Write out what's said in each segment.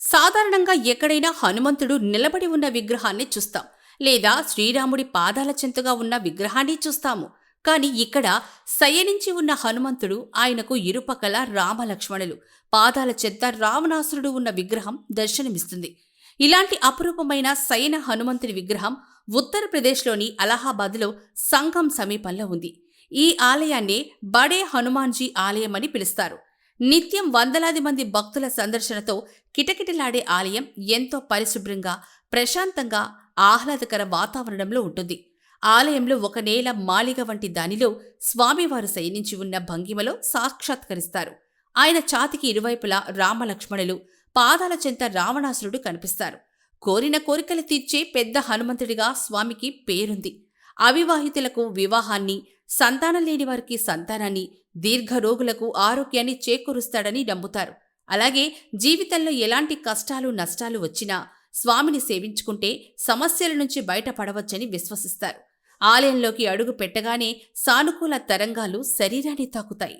సాధారణంగా ఎక్కడైనా హనుమంతుడు నిలబడి ఉన్న విగ్రహాన్ని చూస్తాం. లేదా శ్రీరాముడి పాదాల చెంతగా ఉన్న విగ్రహాన్ని చూస్తాము. కాని ఇక్కడ శయనించి ఉన్న హనుమంతుడు ఆయనకు ఇరుపక్కల రామలక్ష్మణులు పాదాల చెత్త రావణాసురుడు ఉన్న విగ్రహం దర్శనమిస్తుంది. ఇలాంటి అపురూపమైన శయన హనుమంతుడి విగ్రహం ఉత్తరప్రదేశ్లోని అలహాబాద్లో సంఘం సమీపంలో ఉంది. ఈ ఆలయాన్ని బడే హనుమాన్జీ ఆలయం అని పిలుస్తారు. నిత్యం వందలాది మంది భక్తుల సందర్శనతో కిటకిటలాడే ఆలయం ఎంతో పరిశుభ్రంగా ప్రశాంతంగా ఆహ్లాదకర వాతావరణంలో ఉంటుంది. ఆలయంలో ఒక నేల మాలిగ వంటి దానిలో స్వామివారు శయనించి ఉన్న భంగిమలో సాక్షాత్కరిస్తారు. ఆయన ఛాతికి ఇరువైపులా రామలక్ష్మణులు పాదాల చెంత రావణాసురుడు కనిపిస్తారు. కోరిన కోరికలు తీర్చే పెద్ద హనుమంతుడిగా స్వామికి పేరుంది. అవివాహితులకు వివాహాన్ని సంతానం లేని వారికి సంతానాన్ని దీర్ఘరోగులకు ఆరోగ్యాన్ని చేకూరుస్తాడని నమ్ముతారు. అలాగే జీవితంలో ఎలాంటి కష్టాలు నష్టాలు వచ్చినా స్వామిని సేవించుకుంటే సమస్యల నుంచి బయటపడవచ్చని విశ్వసిస్తారు. ఆలయంలోకి అడుగు పెట్టగానే సానుకూల తరంగాలు శరీరాన్ని తాకుతాయి.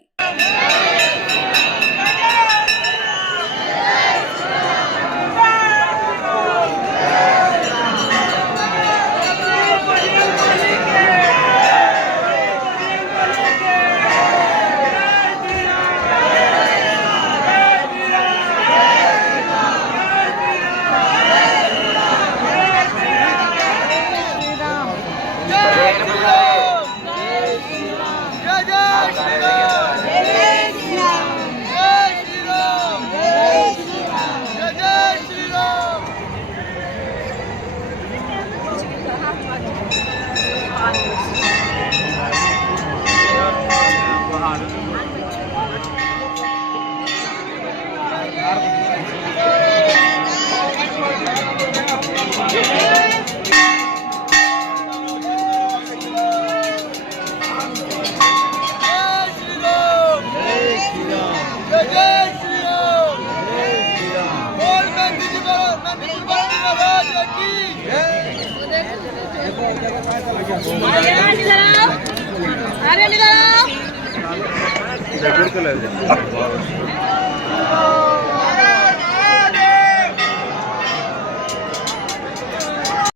আরে